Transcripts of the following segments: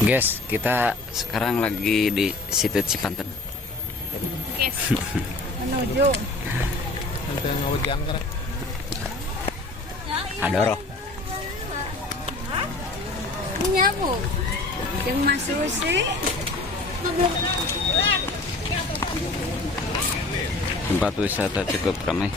Guys, kita sekarang lagi di situ Cipanten. Guys, menuju. Adoro. Iya bu, yang Mas Susi. Tempat wisata cukup ramai.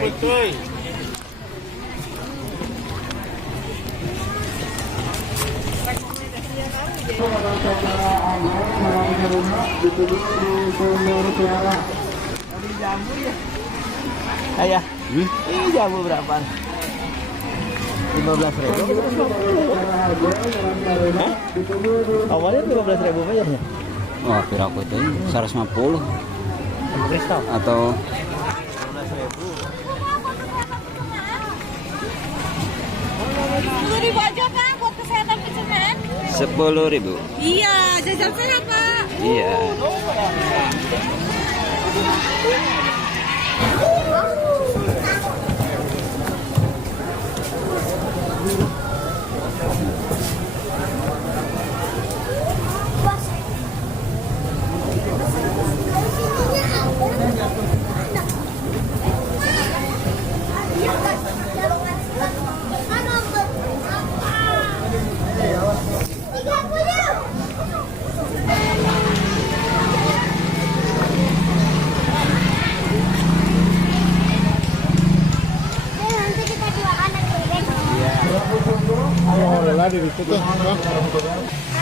Potoi. Ayah, ini jamu berapa? 15.000. Hah? Awalnya 15.000 bayarnya. Wah, piraku itu 150 Kristal. atau 10.000 aja Pak buat kesehatan pencernaan. 10.000. Iya, jajan saya Pak. Iya.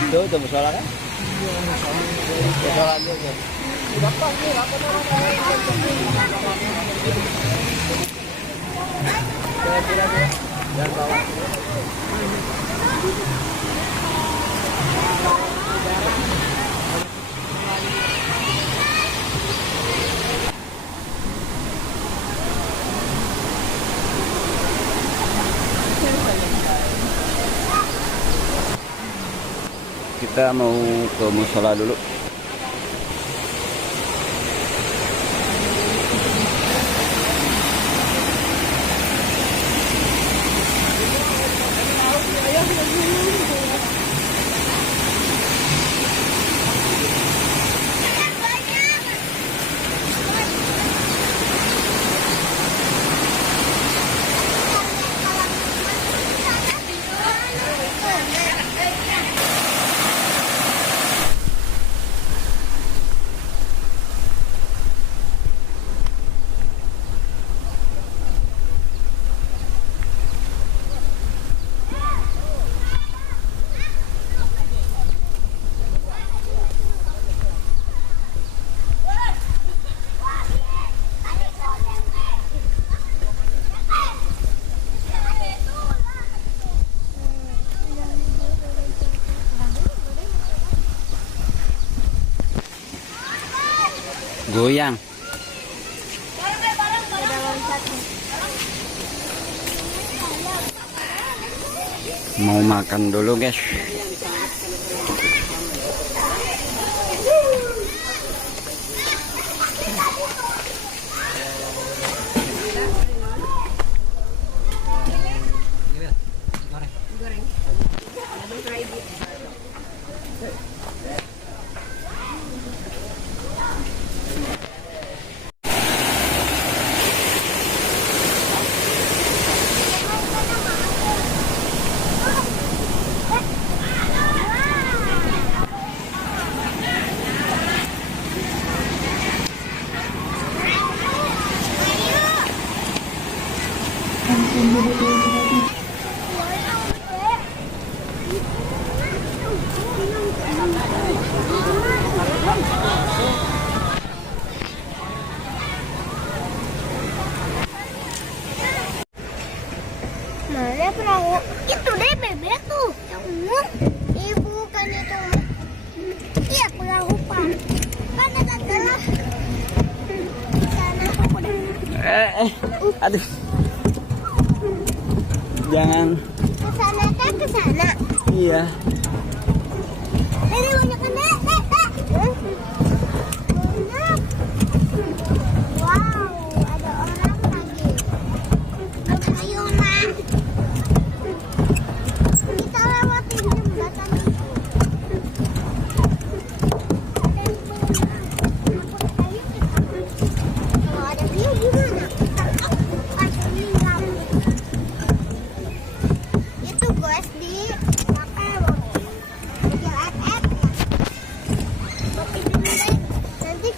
Itu musola kan? Musola aja. Kita mau ke musola dulu. Goyang. Mau makan dulu, guys. Mana perahu? Itu deh bebek tuh. Yang ungu. Ibu kan itu. Iya perahu Pak. Kan ada tanah. Tanah aku udah. Aduh. Jangan. Kesana kan kesana. Iya. Ini banyak kan dek. Banyak.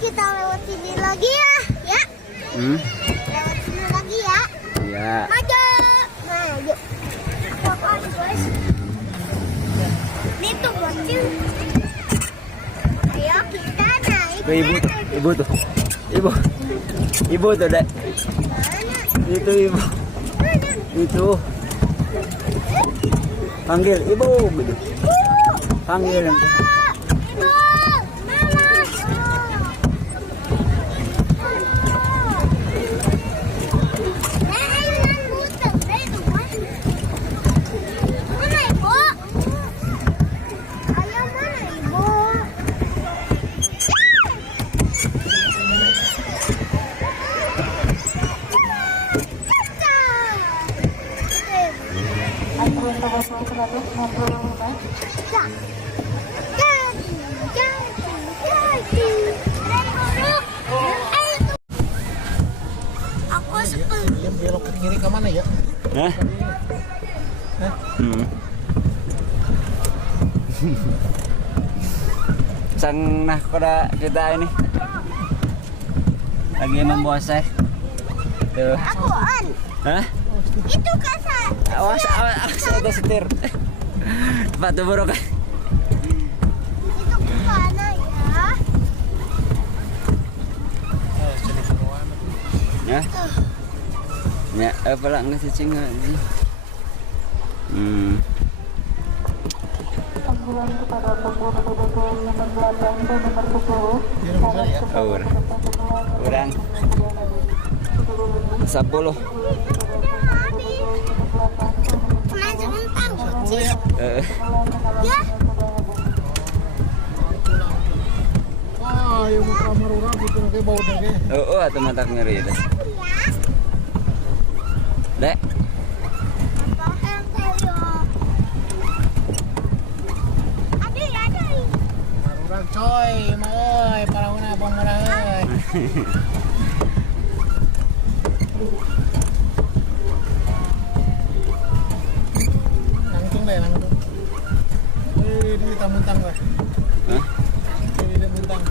kita lewat sini lagi ya. Ya. Lewat sini lagi ya. Ya. Maju. Maju. Pokoknya guys. Ini tuh bocil. Ayo kita naik. Tuh ibu tuh. Ibu tuh, Dek. Mana? Itu ibu. Mana? Itu. Panggil ibu gitu. Panggil. Ibu, mama. Mana ibu? Ayo mana ibu? Aku seperti Belok ke kiri ke mana ya? Hah? Sang nahkoda kita ini lagi membuasai. Tuh. aku on. Hah? Itu kasar. Awas, ada setir. Batu buruk. Itu ke sana ya. Ya. Ya, apa lah nggak sih nggak sih? Kurang 10. Cuma sebentar bocil. Ya. Wah, yung mga marura gitu kayak bau deh. Oh, atau mata ngeri itu. Dek, Marura coy, moy, para una bong marah. Nangtung deh, nangtung. Di tamuntang lah. hah? Di muntang.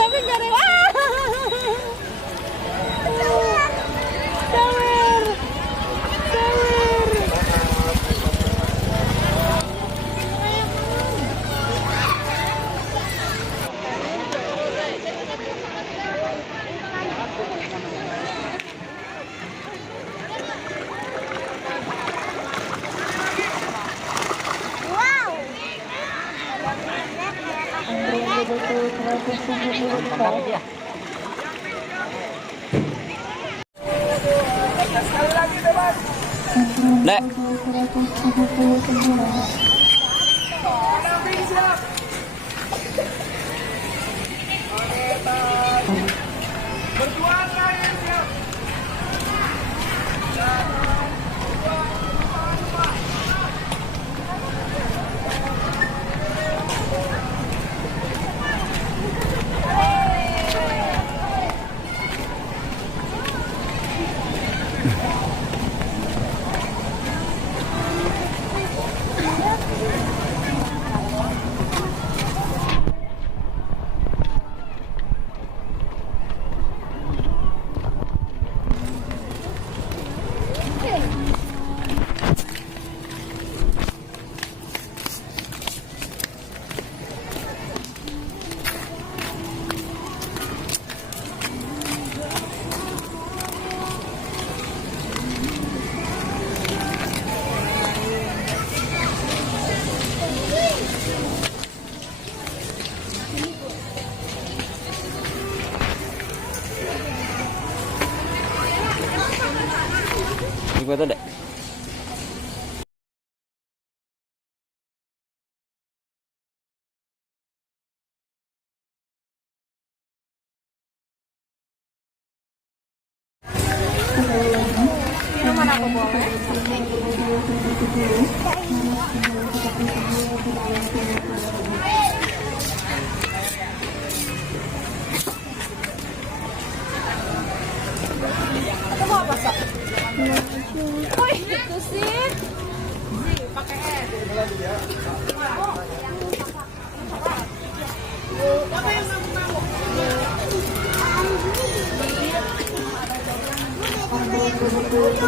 Tapi nggak ada. Wow. Dek. foto dek. Minuman apa boleh? Itu mau apa, Sok? Wih, itu sih. Pakai es.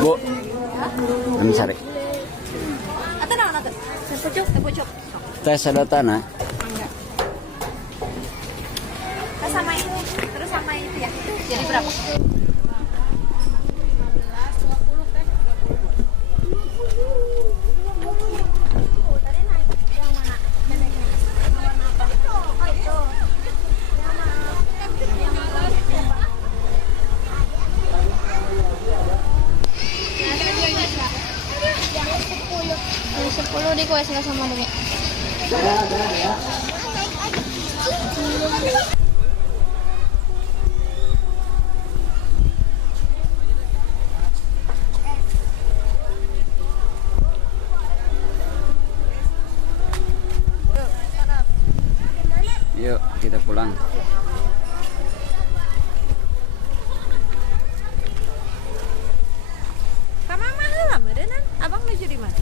Bu, kami cari. Atau naon atuh? Teh pucuk. Teh sedotan, ah. Enggak. Terus sama ini, terus sama itu ya. Jadi berapa? 15, 20 teh. Tadi naik yang mana? Bedanya. Warna apa? Oh, itu. Yang mana? Yang mana? Yang 10 di kue sama demi. Yuk, kita pulang. Kamar mahal lah, meureunnan. Abang nuju di mana?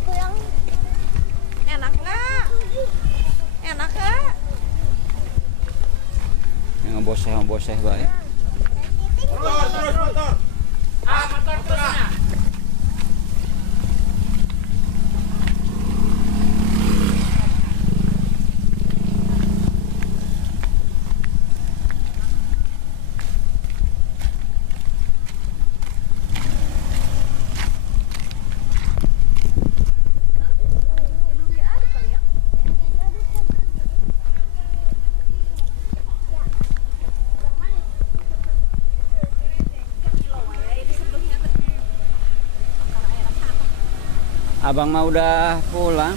Pulang. Enak nggak? Enak nggak? Yang ngeboseh baik. Abang mah udah pulang.